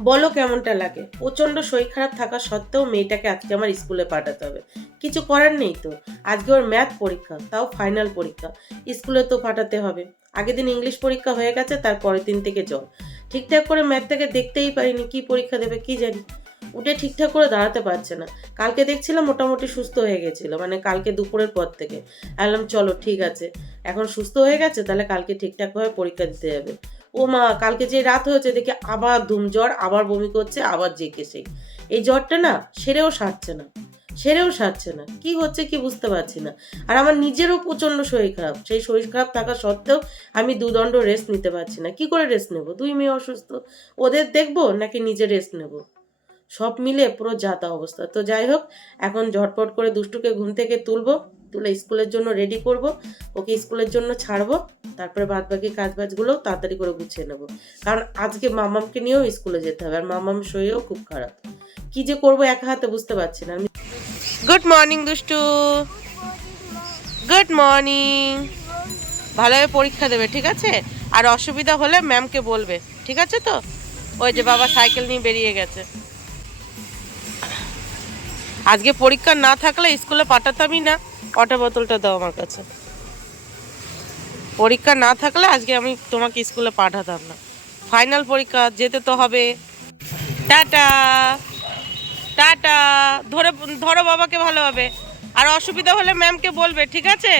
বলো কেমনটা লাগে? প্রচণ্ড শরীর খারাপ থাকা সত্ত্বেও মেয়েটাকে আজকে আমার স্কুলে পাঠাতে হবে। কিছু করার নেই তো। আজকে ওর ম্যাথ পরীক্ষা, তাও ফাইনাল পরীক্ষা। স্কুলে তো পাঠাতে হবে। আগের দিন ইংলিশ পরীক্ষা হয়ে গেছে, তার পরের দিন থেকে জ্বর। ঠিকঠাক করে ম্যাথটাকে দেখতেই পারিনি, কি পরীক্ষা দেবে কি জানি। উঠে ঠিকঠাক করে দাঁড়াতে পারছে না। কালকে দেখছিলাম মোটামুটি সুস্থ হয়ে গেছিল, মানে কালকে দুপুরের পর থেকে। বললাম চলো ঠিক আছে, এখন সুস্থ হয়ে গেছে, তাহলে কালকে ঠিকঠাকভাবে পরীক্ষা দিতে যাবে। ও মা, কালকে যে রাত হয়েছে দেখে আবার ধুম জ্বর, আবার বমি করছে, আবার জেকে সেই। এই জ্বরটা না সেরেও সারছে না, সেরেও সারছে না, কি হচ্ছে কি বুঝতে পারছি না। আর আমার নিজেরও প্রচন্ড শরীর খারাপ, সেই শরীর খারাপ থাকা সত্ত্বেও আমি দুদণ্ড রেস্ট নিতে পারছি না। কি করে রেস্ট নেব? দুই মেয়ে অসুস্থ, ওদের দেখবো নাকি নিজে রেস্ট নেব? সব মিলে পুরো যাতা অবস্থা। তো যাই হোক, এখন ঝটপট করে দুষ্টুকে ঘুম থেকে তুলবো, তুলে স্কুলের জন্য রেডি করব, ওকে স্কুলের জন্য ছাড়বো। তারপরে বাদ বাকি কাজ বাজগুলো তাড়াতাড়ি করে গুছিয়ে নেবো, কারণ আজকে মামামকে নিয়েও স্কুলে যেতে হবে, আর মামাম শরীরও খুব খারাপ। কি যে করবো একা হাতে বুঝতে পারছি না আমি। গুড মর্নিং দুষ্টু, গুড মর্নিং। ভালোভাবে পরীক্ষা দেবে, ঠিক আছে? আর অসুবিধা হলে ম্যামকে বলবে, ঠিক আছে তো? ওই যে বাবা সাইকেল নিয়ে বেরিয়ে গেছে। আজকে পরীক্ষা না থাকলে স্কুলে পাঠাতামই না। ওয়াটার বোতলটা দাও আমার কাছে। পরীক্ষা না থাকলে আজকে আমি তোমাকে স্কুলে পাঠাতাম না। ফাইনাল পরীক্ষা, যেতে তো হবে। Tata tata. ধরে ধরো বাবাকে ভালোভাবে। আর অসুবিধা হলে ম্যামকে বলবে, ঠিক আছে?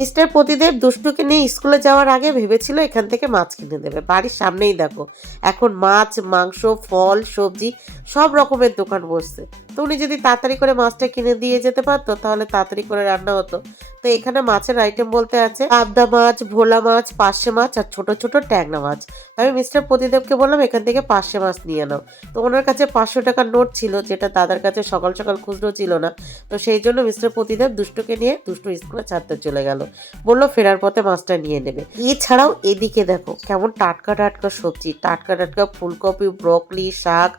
মিস্টার প্রতিদেব দুষ্টুকে নিয়ে স্কুলে যাওয়ার আগে ভেবেছিল এখান থেকে মাছ কিনে দেবে। বাড়ির সামনেই দেখো এখন মাছ, মাংস, ফল, সবজি সব রকমের দোকান বসছে। তো উনি যদি তাড়াতাড়ি করে মাছটা কিনে দিয়ে যেতে পারতো তাহলে তাড়াতাড়ি করে রান্না হতো। তো এখানে মাছের আইটেম বলতে আছে পাবদা মাছ, ভোলা মাছ, পার্শে মাছ আর ছোট ছোট ট্যাংরা মাছ। আমি মিস্টার প্রতিদেবকে বললাম এখান থেকে পার্শে মাছ নিয়ে নাও। তো ওনার কাছে 500 টাকার নোট ছিল, যেটা দাদার কাছে সকাল সকাল খুচরো ছিল না। তো সেই জন্য মিস্টার প্রতিদেব দুষ্টুকে নিয়ে দুষ্টু স্কুলে ছাড়তে চলে গেল। বললো ফেরার পথে মাছটা নিয়ে নেবে। এছাড়াও এদিকে দেখো কেমন টাটকা টাটকা সবজি, টাটকা টাটকা ফুলকপি, ব্রকলি, শাক,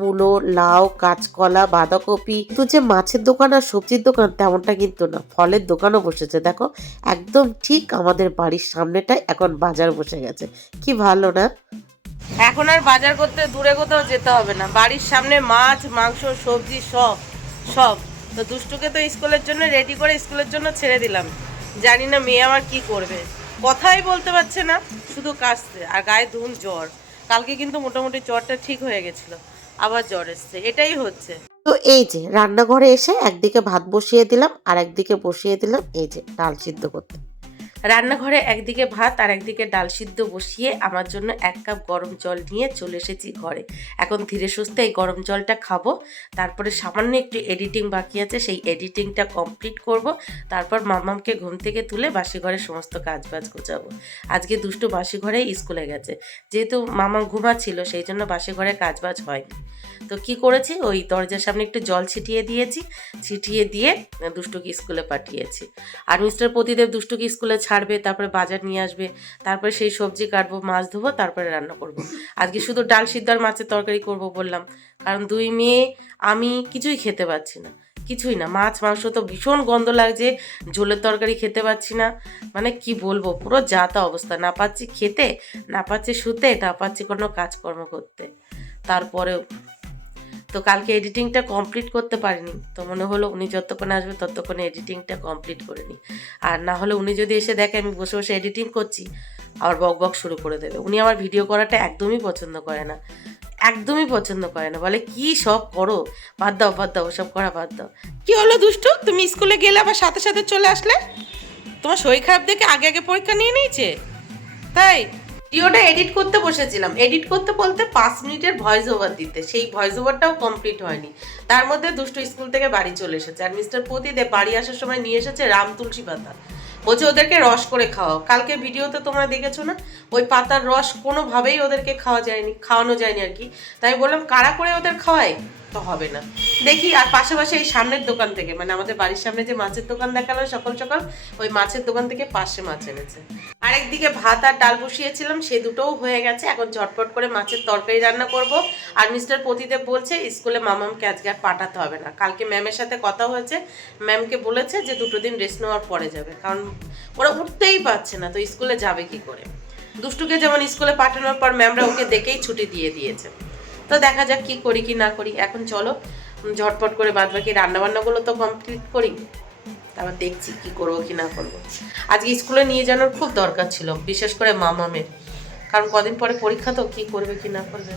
মূলো, লাউ, কাঁচকলা, বাঁধাকপি। তো যে মাছের দোকান আর সবজির দোকান তেমনটা কিন্তু না, ফলের দোকানও বসেছে দেখো। একদম ঠিক আমাদের বাড়ির সামনেটায় এখন বাজার বসে গেছে। কি ভালো না? এখন আর বাজার করতে দূরে কোথাও যেতে হবে না, বাড়ির সামনে মাছ, মাংস, সবজি সব সব। তো দুষ্টুকে তো স্কুলের জন্য রেডি করে স্কুলের জন্য ছেড়ে দিলাম। জানি না মেয়ে আমার কি করবে, কথাই বলতে পারছে না, শুধু কাশছে আর গায়ে ধুম জ্বর। কালকে কিন্তু মোটামুটি জ্বরটা ঠিক হয়ে গেছিল, আবার জ্বর এসছে, এটাই হচ্ছে। তো এই যে রান্নাঘরে এসে একদিকে ভাত বসিয়ে দিলাম আর একদিকে বসিয়ে দিলাম এই যে ডাল সিদ্ধ করতে। রান্নাঘরে একদিকে ভাত আর একদিকে ডাল সিদ্ধ বসিয়ে আমার জন্য 1 কাপ গরম জল নিয়ে চলে এসেছি ঘরে। এখন ধীরে সুস্থে এই গরম জলটা খাবো। তারপরে সামান্য একটু এডিটিং বাকি আছে, সেই এডিটিংটা কমপ্লিট করব। তারপর মামামকে ঘুম থেকে তুলে বাসি ঘরে সমস্ত কাজ বাজ গোছাবো। আজকে দুষ্টু বাসি ঘরেই স্কুলে গেছে, যেহেতু মামাম ঘুমাচ্ছিল সেই জন্য বাসি ঘরে কাজ বাজ হয়নি। তো কি করেছি, ওই দরজার সামনে একটু জল ছিটিয়ে দিয়েছি, ছিটিয়ে দিয়ে দুষ্টুকে স্কুলে পাঠিয়েছি। আর মিস্টার প্রতিদেব দুষ্টুকে স্কুলে ছাড়বে, তারপরে বাজার নিয়ে আসবে, তারপরে সেই সবজি কাটবো, মাছ ধোবো, তারপরে রান্না করব। আজকে শুধু ডাল সিদ্ধ আর মাছের তরকারি করব বললাম, কারণ দুই মেয়ে আমি কিছুই খেতে পাচ্ছি না, কিছুই না। মাছ মাংস তো ভীষণ গন্ধ লাগছে, ঝোলের তরকারি খেতে পাচ্ছি না, মানে কি বলবো, পুরো যাতা অবস্থা। না পাচ্ছি খেতে, না পাচ্ছি শুতে, না পাচ্ছি কোনো কাজকর্ম করতে। তারপরেও তো কালকে এডিটিংটা কমপ্লিট করতে পারিনি, তো মনে হলো উনি যতক্ষণ আসবে ততক্ষণে এডিটিংটা কমপ্লিট করে নিই। আর না হলে উনি যদি এসে দেখে আমি বসে বসে এডিটিং করছি, আবার বক বক শুরু করে দেবে। উনি আমার ভিডিও করাটা একদমই পছন্দ করে না, একদমই পছন্দ করে না, বলে কি সব করো, বাদ দাও বাদ দাও, ওসব করা বাদ দাও। কি হলো দুষ্টু, তুমি স্কুলে গেলে আবার সাথে সাথে চলে আসলে? তোমার শরীর খারাপ দেখে আগে আগে পরীক্ষা নিয়ে নিয়েছে তাই? ভিডিওটা এডিট করতে বসেছিলাম, এডিট করতে বলতে 5 মিনিটের ভয়েস ওভার দিতে, সেই ভয়েস ওভারটাও কমপ্লিট হয়নি। তার মধ্যে দুষ্টু স্কুল থেকে বাড়ি চলে এসেছে, আর মিস্টার প্রদীপ বাড়ি আসার সময় নিয়ে এসেছে রাম তুলসী পাতা। বলছে ওদেরকে রস করে খাওয়াও। কালকে ভিডিওতে তোমরা দেখেছো না, ওই পাতার রস কোনোভাবেই ওদেরকে খাওয়ানো যায়নি আর কি। তাই বললাম কারা করে ওদের খাওয়াই, তো হবে না, দেখি। আর পাশাপাশি এই সামনের দোকান থেকে, মানে আমাদের বাড়ির সামনে যে মাছের দোকান দেখালো সকাল সকাল, ওই মাছের দোকান থেকে পার্শে মাছ এনেছে। আরেকদিকে ভাত আর ডাল বসিয়েছিলাম, সে দুটোও হয়ে গেছে। এখন ঝটপট করে মাছের তরকারি রান্না করব। আর মিস্টার প্রতিদেব বলছে স্কুলে মামামকে আজকে আর পাঠাতে হবে না, কালকে ম্যামের সাথে কথা হয়েছে, ম্যামকে বলেছে যে 2 দিন রেস্ট নেওয়ার পরে যাবে, কারণ ওরা উঠতেই পারছে না, তো স্কুলে যাবে কি করে। দুষ্টুকে যেমন স্কুলে পাঠানোর পর ম্যামরা ওকে দেখেই ছুটি দিয়ে দিয়েছে। তো দেখা যাক কি করি কি না করি। এখন চলো ঝটপট করে বাদ বাকি রান্নাবান্নাগুলো তো কমপ্লিট করি, তারপর দেখছি কি করবো কি না করবো। আজকে স্কুলে নিয়ে যাওয়ার খুব দরকার ছিল, বিশেষ করে মামামের, কারণ কদিন পরে পরীক্ষা, তো কি করবে কি না করবে।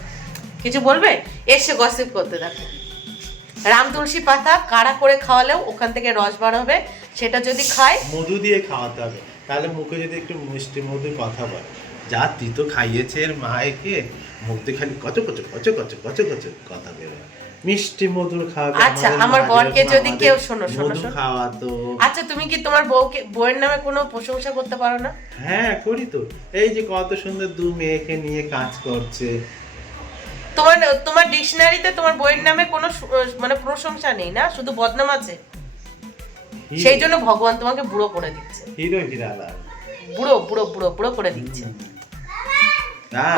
কিছু বলবে? এসে গসিপ করতে থাকে। রাম তুলসী পাতা কাড়া করে খাওয়ালেও ওখান থেকে রস বার হবে, সেটা যদি খায় মধু দিয়ে খাওয়াতে হবে, তাহলে মুখে যদি একটু মিষ্টি মধুর কথা বলে। যা তিতো খাইয়েছে এর মাকে, মুখ দিয়ে খালি কচ কচ কচ কচ কচ কচ কথা বেরোয়। মিষ্টি মধুর খাওয়াবে। আচ্ছা আমার বরকে যদি কেউ শোনো খাওয়াতো। আচ্ছা তুমি কি তোমার বউয়ের নামে কোনো প্রশংসা করতে পারো না? হ্যাঁ করি তো, এই যে কত সুন্দর দু মেয়েকে নিয়ে কাজ করছে। তোমার ডিকশনারিতে তোমার বইয়ের নামে কোনো মানে প্রশংসা নেই না, শুধু বদনাম আছে। সেই জন্য ভগবান তোমাকে বুড়ো করে দিচ্ছে। হিরো হিরালাল বুড়ো বুড়ো বুড়ো বুড়ো করে দিচ্ছে।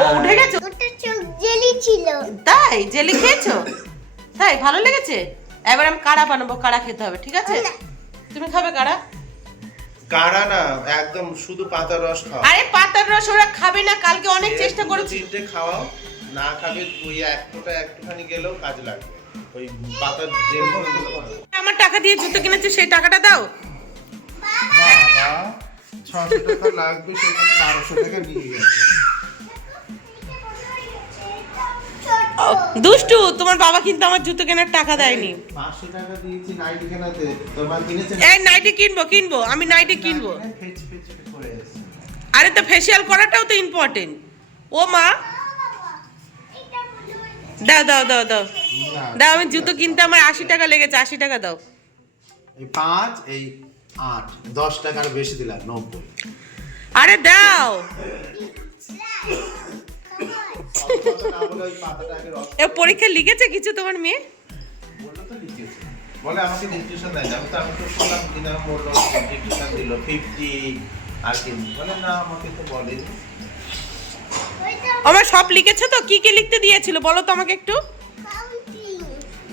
ও উঠে গেছে? ওটা চোখ জেলি ছিল। তাই জেলি খেয়েছো? তাই ভালো লেগেছে? এবার আমি কাড়া বানাবো, কাড়া খেতে হবে, ঠিক আছে? তুমি খাবে কাড়া? কাড়া না, একদম শুধু পাতার রস খাও। আরে পাতার রস ওরা খাবে না, কালকে অনেক চেষ্টা করেছি। তিনটে খাওয়াও, না খাবে ওই একটুখানি গেলেও কাজ লাগবে। ওই পাতার আমার টাকা দিয়ে জুতো কিনেছে, সেই টাকাটা দাও। বাবা 600 টাকা লাগবে, সেখানে 1200 টাকা নিয়ে গেছে। দুষ্টু, তোমার বাবা কিন্তু আমার জুতো কেনার টাকা দেয়নি। 500 টাকা দিয়েছি নাইটি কেনাতে, তোমার কিনেছে? এই নাইটি কিনবো, আমি নাইটি কিনবো। আরে তো ফেসিয়াল করাটাও তো ইম্পর্টেন্ট। ও মা দাও দাও দাও দাও দাও, আমি জুতো কিনতে আমার 80 টাকা লেগেছে, 80 টাকা দাও। এই 5 এই 8 10 টাকা আর বেশি দিলাম 90। আরে দাও। এ পরীক্ষা লিখেছে কিছু তোমার মেয়ে? বলে আমাকে ডিসক্রিপশন দেয় না, আমি তো শুনলাম দিনা বললো ডিসক্রিপশন দিল 50 আর কি, বলে না আমাকে তো বলেনি। আমার সব লিখেছে তো, কি কি লিখতে দিয়েছিল বলো তো আমাকে একটু।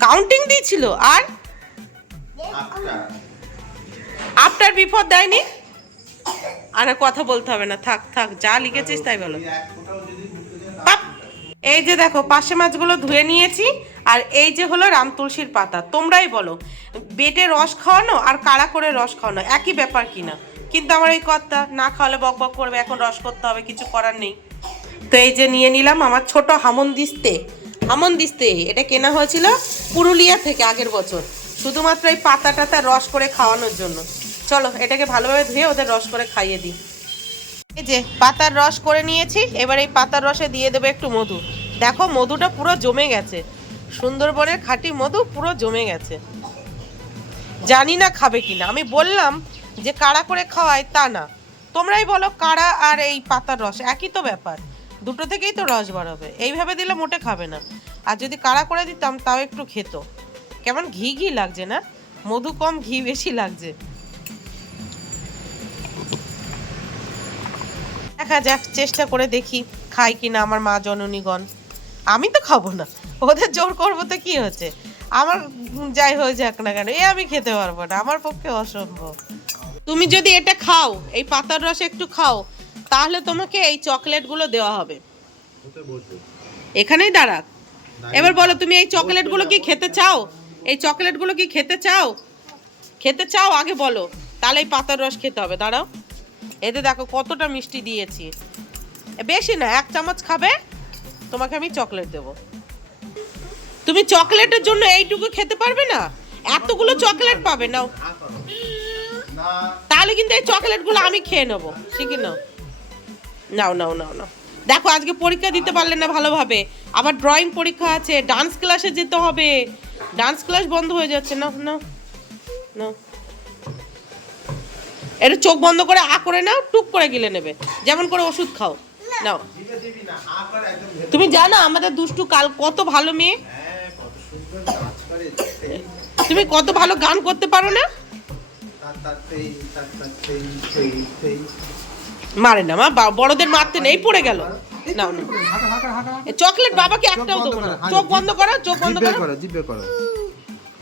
কাউন্টিং দিয়েছিল, আর আফটার বিফোর দেয়নি। আর কথা বলতে হবে না, থাক থাক, যা লিখেছিস তাই বলো। এই যে দেখো পাশে মাছগুলো ধুয়ে নিয়েছি, আর এই যে হলো রাম তুলসীর পাতা। তোমরাই বলো বেটে রস খাওয়ানো আর কাড়া করে রস খাওয়ানো একই ব্যাপার কিনা? কিন্তু আমার এই কর্তা না খাওয়ালে বক বক করবে, এখন রস করতে হবে, কিছু করার নেই। তো এই যে নিয়ে নিলাম আমার ছোট হামনদিস্তে, এটা কেনা হয়েছিল পুরুলিয়া থেকে আগের বছর, শুধুমাত্র এই পাতা টাতা রস করে খাওয়ানোর জন্য। চলো এটাকে ভালোভাবে ধুয়ে ওদের রস করে খাইয়ে দিই। এই যে পাতার রস করে নিয়েছি, এবার এই পাতার রসে দিয়ে দেবো একটু মধু। দেখো মধুটা পুরো জমে গেছে, সুন্দরবনের খাঁটি মধু পুরো জমে গেছে। জানি না খাবে কিনা, আমি বললাম যে কাড়া করে খাওয়াই, তা না। তোমরাই বলো কাড়া আর এই পাতার রস একই তো ব্যাপার, দুটো থেকেই তো রস বার হবে। এইভাবে দিলে মোটে খাবে না, আর যদি কাড়া করে দিতাম তাও একটু খেত। কেমন ঘি ঘি লাগছে না? মধু কম ঘি বেশি লাগছে। দেখা যাক, চেষ্টা করে দেখি খাই কিনা আমার মা জননীগণ। আমি তো খাবো না, ওদের জোর করবো তো কি হচ্ছে, আমার যাই হয়ে যাক না কেন, আমি খেতে পারবো না, আমার পক্ষে অসম্ভব। তুমি যদি এটা খাও, এই পাতার রস একটু খাও, তাহলে তোমাকে এই চকলেটগুলো দেওয়া হবে। এখানেই দাঁড়াক। এবার বলো তুমি এই চকলেটগুলো কি খেতে চাও? এই চকলেটগুলো কি খেতে চাও? খেতে চাও আগে বলো, তাহলে এই পাতার রস খেতে হবে। দাঁড়াও, এতে দেখো কতটা মিষ্টি দিয়েছি, বেশি না, 1 চামচ খাবে, তোমাকে আমি চকলেট দেব। তুমি চকলেটের জন্য এইটুকু খেতে পারবে না, এতগুলো চকলেট পাবে না, তাহলে কিন্তু এই চকলেটগুলো আমি খেয়ে নেবো, ঠিক নাও নাও নাও নাও নাও। দেখো আজকে পরীক্ষা দিতে পারলে না ভালোভাবে, আবার ড্রয়িং পরীক্ষা আছে, ডান্স ক্লাসে যেতে হবে, ডান্স ক্লাস বন্ধ হয়ে যাচ্ছে। নাও নাও নাও, এটা চোখ বন্ধ করে আ করে নাও, টুক করে গিলে নেবে, যেমন করে ওষুধ খাও। নাও, তুমি জানো আমাদের দুষ্টু কাল কত ভালো মেয়ে, তুমি কত ভালো গান করতে পারো না? মারে না মা, বড়দের মারতে নেই, পড়ে গেল। নাও না, চকলেট বাবাকে একটাও দেবো না, চোখ বন্ধ করো, চোখ বন্ধ করো,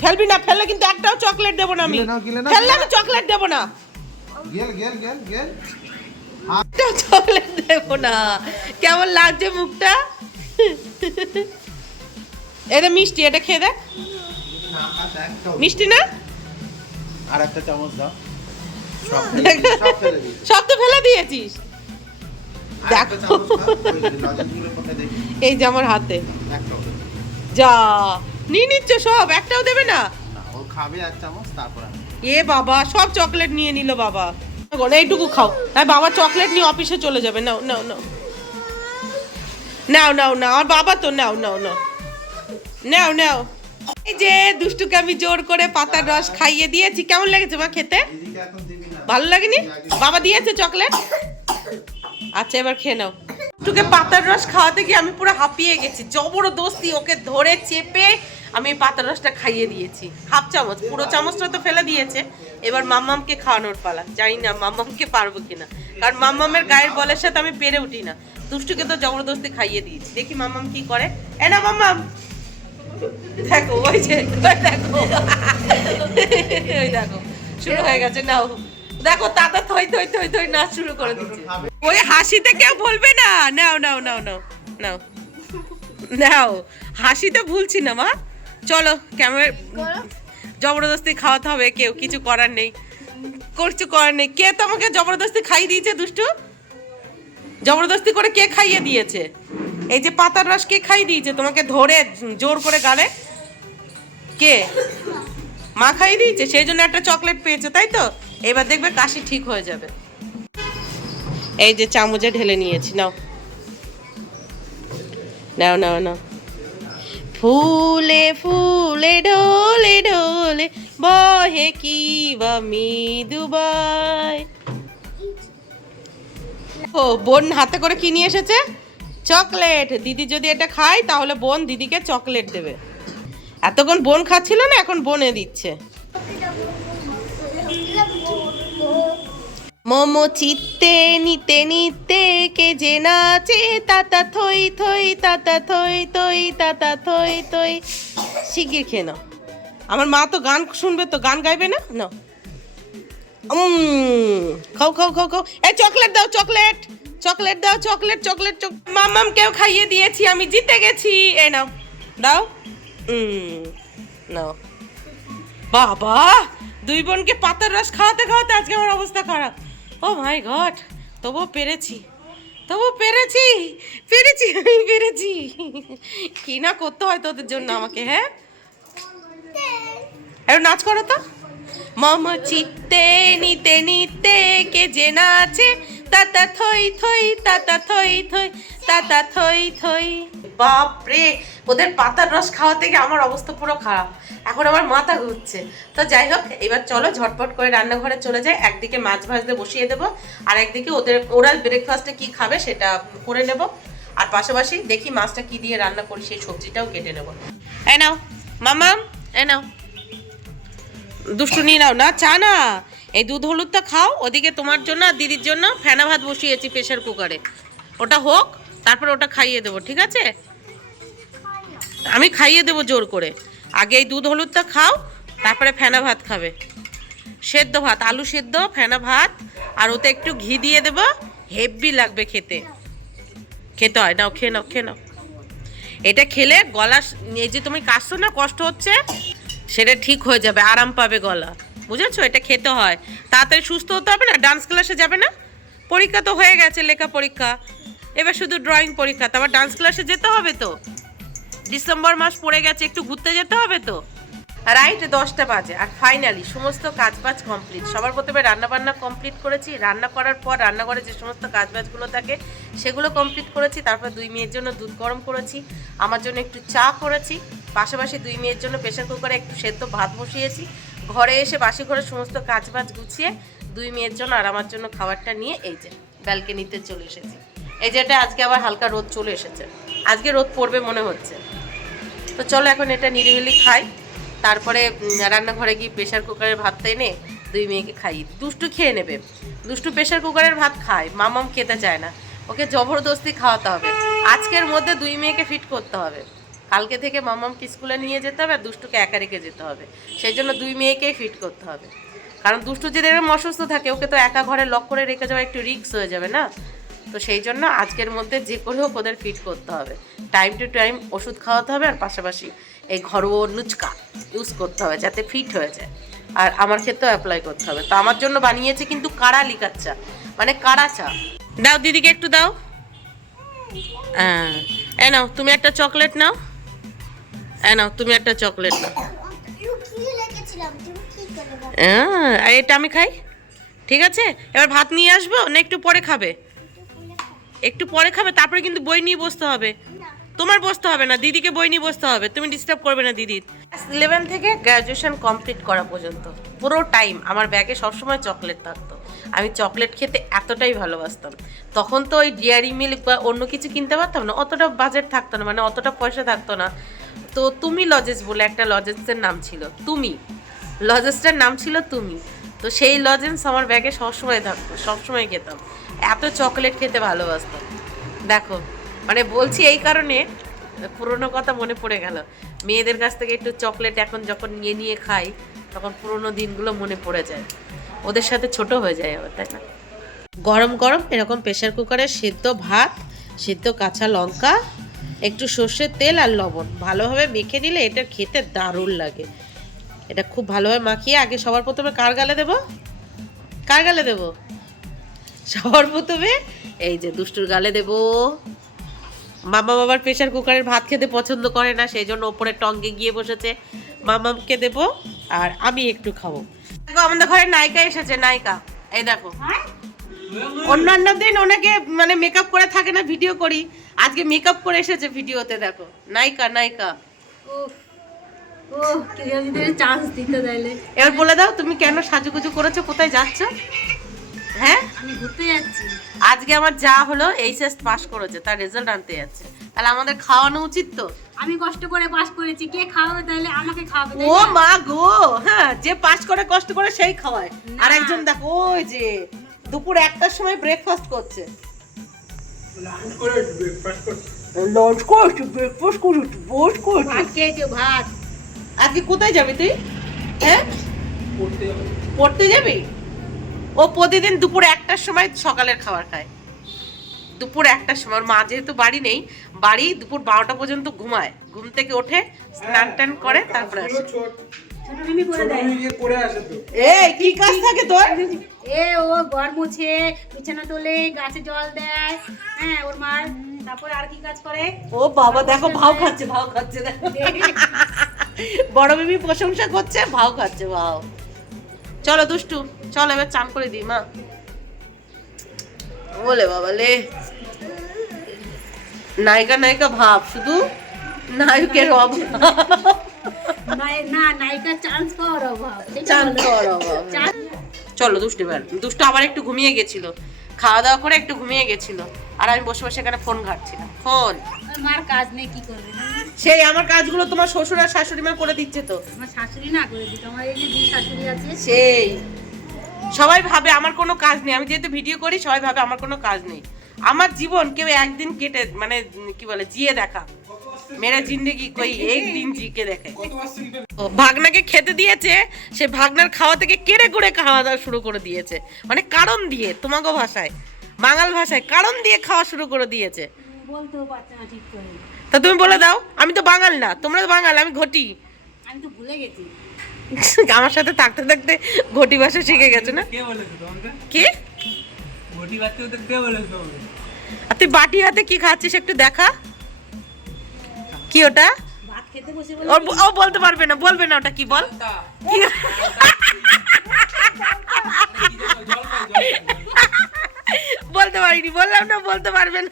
ফেলবি না, ফেললে কিন্তু একটাও চকলেট দেবো না আমি, ফেললে আমি চকলেট দেবো না। চকলেট দেবো না, কেমন লাগছে মুখটা? এটা মিষ্টি, এটা খেয়ে দেখ। মিষ্টি না? আর একটা চামচ দাও। সব তো ফেলে দিয়েছিস। দেখো এই যে আমার হাতে যা নিয়ে নিচ্ছ সব, একটাও দেবে না? ও খাবে এক চামচ, তারপর এ বাবা, সব চকলেট নিয়ে নিল বাবা। এইটুকু খাও। হ্যাঁ বাবা চকলেট নিয়ে অফিসে চলে যাবে। নাও নাও নাও নাও নাও নাও, আর বাবা তো নাও নাও নাও নাও নাও। এই যে দুষ্টুকে আমি জোর করে পাতার রস খাইয়ে দিয়েছি। কেমন লেগেছে মা খেতে? ভালো লাগেনি? বাবা দিয়েছে চকলেট। আচ্ছা এবার খেয়ে নাও। দুষ্টুকে পাতার রস খাওয়াতে গিয়ে আমি পুরো হাঁপিয়ে গেছি। জবরদস্তি ওকে ধরে চেপে আমি পাতার রসটা খাইয়ে দিয়েছি। হাফ চামচ, পুরো চামচটা তো ফেলে দিয়েছে। এবার মাম্মামকে খাওয়ানোর পালা। জানি না মাম্মামকে পারবো কিনা, কারণ মাম্মামের গায়ের বলের সাথে আমি পেরে উঠি না। দুষ্টুকে তো জবরদস্তি খাইয়ে দিয়েছি, দেখি মাম্মাম কি করে। এ না মাম্মাম, দেখো ওই যে দেখো ওই দেখো শুরু হয়ে গেছে। নাও দেখো তাতা থই থই থই থই নাচ শুরু করে দিচ্ছে। ওই হাসিতে কেউ বলবে না। নাও নাও নাও নাও নাও নাও, হাসিতে ভুলছি না মা। চলো কেমন জবরদস্তি খাওয়াতে হবে, কেউ কিছু করার নেই, কিছু করার নেই। কে তোমাকে জবরদস্তি খাইয়ে দিয়েছে দুষ্টু? জবরদস্তি করে কে খাইয়ে দিয়েছে? এই যে পাতার রস কে খাইয়ে দিয়েছে তোমাকে ধরে জোর করে গালে? কে? মা খাইয়ে দিয়েছে, সেই জন্য একটা চকলেট পেয়েছে, তাই তো? এবার দেখবে কাশি ঠিক হয়ে যাবে। এই যে চামচে ঢেলে নিয়েছি, নাও নাও নাও নাও। ফুলে ফুলে ঢোলে ঢোলে বহে কি বা মৃদুবাই। ও বোন হাতে করে কি নিয়ে এসেছে? চকলেট। দিদি যদি এটা খায় তাহলে বোন দিদিকে চকলেট দেবে। এতক্ষণ বোন খাচ্ছিল না, এখন বোনে দিচ্ছে। মোমো চিত্তে নিতে নিতে কে যে নাচে, তাতা থই থই তাতা থই থই তাতা থই থই। শিগগির খেয়ে নাও। আমার মা তো গান শুনবে, তো গান গাইবে না? নাও খাও খাও খাও খাও। এই চকলেট দাও, চকলেট চকলেট দাও, চকলেট চকলেট মাম্মামকেও খাইয়ে দিয়েছি, আমি জিতে গেছি। এ নাও দাও। নাও। বাবা, দুই বোনকে পাতার রস খাওয়াতে খাওয়াতে আজকে আমার অবস্থা খারাপ। ও মাই গড, তবুও পেরেছি, তবুও পেরেছি, পেরেছি আমি পেরেছি। কি না করতে হয় তোদের জন্য আমাকে। হ্যাঁ একটু নাচ করো তো। মম চিত্তে নিতে নিতে কে যে নাচে, তাতা থই থই তাতা থই থই তাতা থই থই। বাপ রে, ওদের পাতার রস খাওয়াতে গিয়ে আমার অবস্থা পুরো খারাপ। এখন আমার মাথা ঘুরছে। তো যাই হোক, এবার চলো ঝটপট করে রান্নাঘরে চলে যাই। একদিকে মাছ ভাজতে বসিয়ে দেবো, আর একদিকে ওরা ব্রেকফাস্টে কি খাবে সেটা করে নেব। আর পাশাপাশি দেখি মাছটা কি দিয়ে রান্না করি, সেই সবজিটাও কেটে নেব। এ নাও মামাম, এ নাও দুষ্টু নিয়ে নাও। না চা না, এই দুধ হলুদটা খাও। ওদিকে তোমার জন্য আর দিদির জন্য ফেনা ভাত বসিয়েছি প্রেশার কুকারে, ওটা হোক, তারপর ওটা খাইয়ে দেবো, ঠিক আছে? আমি খাইয়ে দেবো জোর করে। আগে এই দুধ হলুদটা খাও, তারপরে ফেনা ভাত খাবে। সেদ্ধ ভাত, আলু সেদ্ধ, ফেনা ভাত, আর ওতে একটু ঘি দিয়ে দেবো। হেভি লাগবে খেতে, খেতে হয়। নাও খেয়ে নাও, খেয়ে নাও। এটা খেলে গলা, এই যে তুমি কাশছো না, কষ্ট হচ্ছে, সেটা ঠিক হয়ে যাবে, আরাম পাবে গলা, বুঝেছো? এটা খেতে হয়, তাড়াতাড়ি সুস্থ হতে হবে না। ডান্স ক্লাসে যাবে না? পরীক্ষা তো হয়ে গেছে, লেখা পরীক্ষা, এবার শুধু ড্রয়িং পরীক্ষা। তারপর ডান্স ক্লাসে যেতে হবে তো, ডিসেম্বর মাস পড়ে গেছে, একটু ঘুরতে যেতে হবে তো। রাইট 10টা বাজে, আর ফাইনালি সমস্ত কাজবাজ কমপ্লিট। সবার প্রথমে রান্নাবান্না কমপ্লিট করেছি। রান্না করার পর রান্নাঘরে যে সমস্ত কাজবাজগুলো থাকে সেগুলো কমপ্লিট করেছি। তারপর দুই মেয়ের জন্য দুধ গরম করেছি, আমার জন্য একটু চা করেছি, পাশাপাশি দুই মেয়ের জন্য প্রেশার কুকারে একটু সেদ্ধ ভাত বসিয়েছি। ঘরে এসে বাসি ঘরের সমস্ত কাজবাজ গুছিয়ে দুই মেয়ের জন্য আর আমার জন্য খাবারটা নিয়ে এই যে ব্যালকনিতে চলে এসেছি। এই যে এটা আজকে আবার হালকা রোদ চলে এসেছে, আজকে রোদ পড়বে মনে হচ্ছে। তো চলো এখন এটা নিরিবিলি খাই, তারপরে রান্নাঘরে গিয়ে প্রেশার কুকারের ভাতটা এনে দুই মেয়েকে খাই। দুষ্টু খেয়ে নেবে, দুষ্টু প্রেশার কুকারের ভাত খায়, মামাম খেতে চায় না, ওকে জবরদস্তি খাওয়াতে হবে। আজকের মধ্যে দুই মেয়েকে ফিট করতে হবে, কালকে থেকে মামামকে স্কুলে নিয়ে যেতে হবে আর দুষ্টুকে একা রেখে যেতে হবে। সেই জন্য দুই মেয়েকেই ফিট করতে হবে। কারণ দুষ্টু যদি এরকম অসুস্থ থাকে ওকে তো একা ঘরে লক করে রেখে যাওয়া একটু রিস্ক হয়ে যাবে না। তো সেই জন্য আজকের মধ্যে যে করে হোক ওদের ফিট করতে হবে, টাইম টু টাইম ওষুধ খাওয়াতে হবে, আর পাশাপাশি এই ঘরোয়া নুচকা ইউজ করতে হবে যাতে ফিট হয়ে যায়। আর আমার ক্ষেত্রেও অ্যাপ্লাই করতে হবে। তো আমার জন্য বানিয়েছে কিন্তু কাড়া লিকার চা, মানে কাড়া চা। দাও দিদিকে একটু দাও। হ্যাঁ নাও তুমি একটা চকলেট নাও, নাও তুমি একটা চকলেট নাও। লুকিয়ে রেখেছিলাম, তুমি কি করে বলো? আর এটা আমি খাই, ঠিক আছে? এবার ভাত নিয়ে আসবো না একটু পরে খাবে? একটু পরে খাবে, তারপরে কিন্তু বই নিয়ে বসতে হবে। তোমার বসতে হবে না, দিদিকে বই নিয়ে বসতে হবে, তুমি ডিস্টার্ব করবে না দিদির। 11 থেকে গ্র্যাজুয়েশন কমপ্লিট করা পর্যন্ত পুরো টাইম আমার ব্যাগে সবসময় চকলেট থাকতো। আমি চকলেট খেতে এতটাই ভালোবাসতাম। তখন তো ওই ডেয়ারি মিল্ক বা অন্য কিছু কিনতে পারতাম না, অতটা বাজেট থাকতো না, মানে অতটা পয়সা থাকতো না। তো তুমি লজেস বলে একটা লজেন্সের নাম ছিল, তুমি লজেন্সটার নাম ছিল তুমি। তো সেই লজেন্স আমার ব্যাগে সবসময় থাকতো, সবসময় খেতাম, এত চকলেট খেতে ভালোবাসতাম। দেখো মানে বলছি এই কারণে, পুরোনো কথা মনে পড়ে গেল। মেয়েদের কাছ থেকে একটু চকলেট এখন যখন নিয়ে নিয়ে খাই তখন পুরোনো দিনগুলো মনে পড়ে যায়, ওদের সাথে ছোট হয়ে যায় আবার, তাই না? গরম গরম এরকম প্রেশার কুকারে সেদ্ধ ভাত, সেদ্ধ কাঁচা লঙ্কা, একটু সর্ষের তেল আর লবণ ভালোভাবে মেখে নিলে এটা খেতে দারুণ লাগে। এটা খুব ভালোভাবে মাখিয়ে আগে সবার প্রথমে কার গালে দেবো, কার গালে দেবো? সবার প্রথমে এই যে দুষ্টুর গালে দেবো। মামা বাবার প্রেশার কুকারের ভাত খেতে পছন্দ করে না, সেই জন্য ওপরে টঙ্গে গিয়ে বসেছে, মামাকে দেবো আর আমি একটু খাবো। দেখো আমাদের ঘরে নায়িকা এসেছে, নায়িকা এই দেখো। অন্যান্য দিন ওনাকে মানে মেকআপ করে থাকে না, ভিডিও করি, আজকে মেকআপ করে এসেছে ভিডিওতে, দেখো নায়িকা নায়িকা। চান্স দিতে দিলে এবার বলে দাও তুমি কেন সাজুগুজু করেছো, কোথায় যাচ্ছ? হ্যাঁ আমি ঘুরতে যাচ্ছি। আজকে আমার যা হলো এইচএস পাস করেছে, তার রেজাল্ট আনতে যাচ্ছে, তাহলে আমাদের খাওয়ানো উচিত তো। আমি কষ্ট করে পাস করেছি, কে খাওয়াবে তাহলে? আমাকে খাওয়াবে তাই ও না? মা গো, হ্যাঁ যে পাস করে কষ্ট করে সেই খাওয়ায়। না। আর একজন দেখো ওই যে দুপুর 1টার সময় ব্রেকফাস্ট করছে, লাঞ্চ করছে, ব্রেকফাস্ট করছে, বোস করছে। ভাত খেয়েছো? ভাত আজকে কোথায় যাবি তুই? হ্যাঁ পড়তে যাবি? ও প্রতিদিন দুপুর 1টার সময় সকালের খাবার খায়, দুপুর 1টার সময়। ওর মা যেহেতু বাড়ি নেই, বাড়ি দুপুর 12টা পর্যন্ত ঘুমায়, ঘুম থেকে ওঠে স্নান টান করে তারপরে আসে। ছোট মিমি করে দেয়। এই কি কাজ থাকে তোর? এ ও ঘর মুছে, বিছানা তোলে, গাছে জল দেয়, হ্যাঁ ওর মার। তারপর আর কি কাজ করে? ও বাবা দেখো ভাও খাচ্ছে, ভাও খাচ্ছে দেখো। বড় মিমি প্রশংসা করছে, ভাও খাচ্ছে, ভাও। চলো দুষ্টু চল এবার চান করে দিই মা। বলে বাবা লে, নায়িকা নায়িকা ভাব, শুধু নায়কের অভাব, না নায়িকা চান্স পাওয়ার অভাব। চান পাওয়ার অভাব। চলো দুষ্টু এবার, দুষ্টু আবার একটু ঘুমিয়ে গেছিল, খাওয়া দাওয়া করে একটু ঘুমিয়ে গেছিল, আর আমি বসে বসে এখানে ফোন ঘাটছিলাম। ফোন মার কাজ নেই, কি করবে? সেই আমার কাজগুলো তোমার শ্বশুর আর শাশুড়ি মা করে দিচ্ছে তো। আমার শাশুড়ি না করে দিত, আমার এই যে দুই শাশুড়ি আছে। সেই সবাই ভাবে আমার কোনো কাজ নেই, আমি যেহেতু ভিডিও করি সবাই ভাবে আমার কোনো কাজ নেই। আমার জীবন কেউ একদিন কেটে মানে কি বলে জিয়ে দেখা, মেরা জিন্দেগি কই একদিন জিকে দেখে। ও ভাগনাকে খেতে দিয়েছে, সে ভাগনার খাওয়া থেকে কেড়ে করে খাওয়া দাওয়া শুরু করে দিয়েছে, মানে কারণ দিয়ে, তোমাগো ভাষায় বাঙাল ভাষায় কারণ দিয়ে খাওয়া শুরু করে দিয়েছে। বলতেও পারছে না ঠিক করে। তা তুমি বলে দাও আমি তো বাঙাল না, তোমরা তো বাঙাল, আমি ঘটি। আমি তো ভুলে গেছি। আমার সাথে থাকতে থাকতে ঘটি ভাষা শিখে গেছো না? কে বলেছে তোমাকে? কি ঘটি বাচ্চা তো কে বলেছে তোমাকে? আর তুই বাটি হাতে কি খাচ্ছিস একটু দেখা, কি ওটা? ভাত খেতে বসে ও বলতে পারবে না, বলবে না ওটা কি, বল কি? বলতে পারিনি, বললাম না বলতে পারবে না।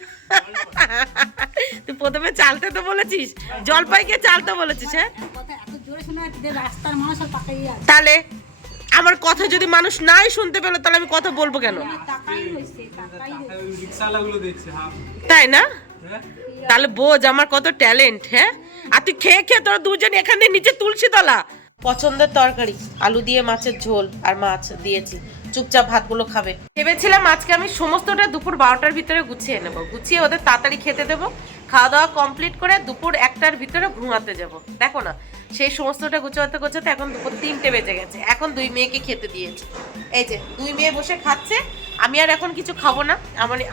তুই প্রথমে চালতে তো বলেছিস, জলপাইকে চালতে বলেছিস। হ্যাঁ কথা এত জোরে শোনা যাচ্ছে যে রাস্তার মানুষ আর পাকাই আছে। তাহলে আমার কথা যদি মানুষ নাই শুনতে পেলো তাহলে আমি কথা বলবো কেন? টাকাই হইছে, টাকাই হইছে। ওই রিক্সাওয়ালাগুলো দেখছে, হ্যাঁ। তাই না? হ্যাঁ? তাহলে বোঝ আমার কত ট্যালেন্ট। হ্যাঁ আর তুই খেয়ে খেয়ে তোরা দুজন এখান দিয়ে নিচে তুলসী তলা। পছন্দের তরকারি আলু দিয়ে মাছের ঝোল আর মাছ দিয়েছি, চুপচাপ ভাতগুলো খাবে। ভেবেছিলাম আজকে আমি সমস্তটা দুপুর 12টার ভিতরে গুছিয়ে নেবো, গুছিয়ে ওদের তাড়াতাড়ি খেতে দেবো, খাওয়া দাওয়া কমপ্লিট করে দুপুর 1টার ভিতরে ঘুমাতে যাব। দেখো না, সেই সমস্তটা গুছোতে গুছোতে এখন দুপুর 3টে বেজে গেছে। এখন 2 মেয়েকে খেতে দিয়েছে, এই যে 2 মেয়ে বসে খাচ্ছে। আমি আর এখন কিছু খাবো না,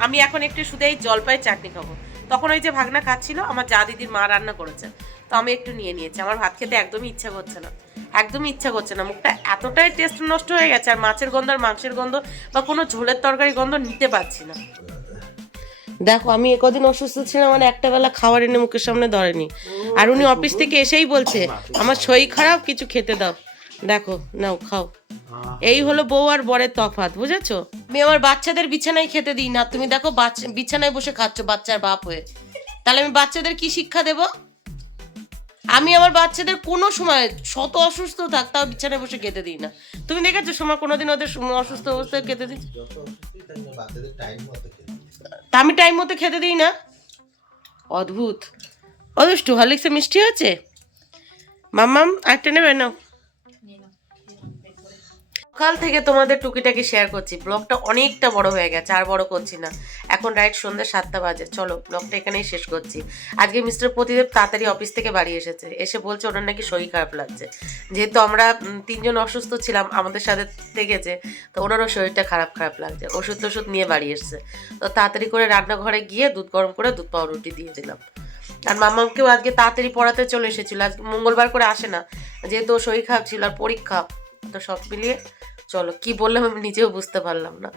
আমি এখন একটু শুধু এই জলপাই চাটনি খাবো। তখন ওই যে ভাগনা খাচ্ছিল, আমার যা দিদির মা রান্না করেছে, তো আমি একটু নিয়ে নিয়েছি। আমার ভাত খেতে একদমই ইচ্ছা করছে না, একদমই ইচ্ছা করছে না। মুখটা এতটাই টেস্ট নষ্ট হয়ে গেছে, আর মাছের গন্ধ আর মাংসের গন্ধ বা কোনো ঝোলের তরকারি গন্ধ নিতে পারছি না। দেখো, আমি একদিন অসুস্থ ছিলাম, আমার একটা বেলা খাবার এনে মুখের সামনে ধরেনি, আর উনি অফিস থেকে এসেই বলছে আমার শরীর খারাপ, কিছু খেতে দাও। দেখো, নাও খাও। এই হলো বউ আর বরের তফাৎ, বুঝেছো? আমি আমার বাচ্চাদের বিছানায় খেতে দিই না, তুমি দেখো বিছানায় বসে খাচ্ছ বাচ্চার বাপ হয়ে। তাহলে আমি বাচ্চাদের কি শিক্ষা দেব? আমি আমার বাচ্চাদের কোনো সময় শত অসুস্থ থাক, তাও বিছানায় বসে খেতে দিই না। তুমি দেখেছো সময় কোনোদিন ওদের অসুস্থ অবস্থায় খেতে দিই? যত অসুস্থই থাক না, বাচ্চাদের টাইম মতো খেতে দিই। তা আমি টাইম মতো খেতে দিই না? অদ্ভুত। অদুষ্টু, হরলিক্সে মিষ্টি আছে? মাম্মাম একটা নেবে না? সকাল থেকে তোমাদের টুকিটাকি শেয়ার করছি। ব্লগটা অনেকটা বড় হয়ে গেছে, আর বড় করছি না। এখন রাইট সন্ধ্যা 7টা বাজে। চলো, ব্লগটা এখানেই শেষ করছি। আজকে মিস্টার প্রতিদেব তাড়াতাড়ি অফিস থেকে বাড়ি এসেছে, এসে বলছে ওনার নাকি শরীর খারাপ লাগছে। যেহেতু আমরা 3জন অসুস্থ ছিলাম, আমাদের সাথে থেকেছে, তো ওনারও শরীরটা খারাপ লাগছে। ওষুধ টষুধ নিয়ে বাড়ি এসছে। তো তাড়াতাড়ি করে রান্নাঘরে গিয়ে দুধ গরম করে দুধ পাউরুটি দিয়ে দিলাম। আর মামাকেও আজকে তাড়াতাড়ি পড়াতে চলে এসেছিল। আজকে মঙ্গলবার করে আসে না, যেহেতু ওর শরীর খারাপ ছিল আর পরীক্ষা, তো সব মিলিয়ে চলো, কি বললাম আমি নিজেও বুঝতে পারলাম না।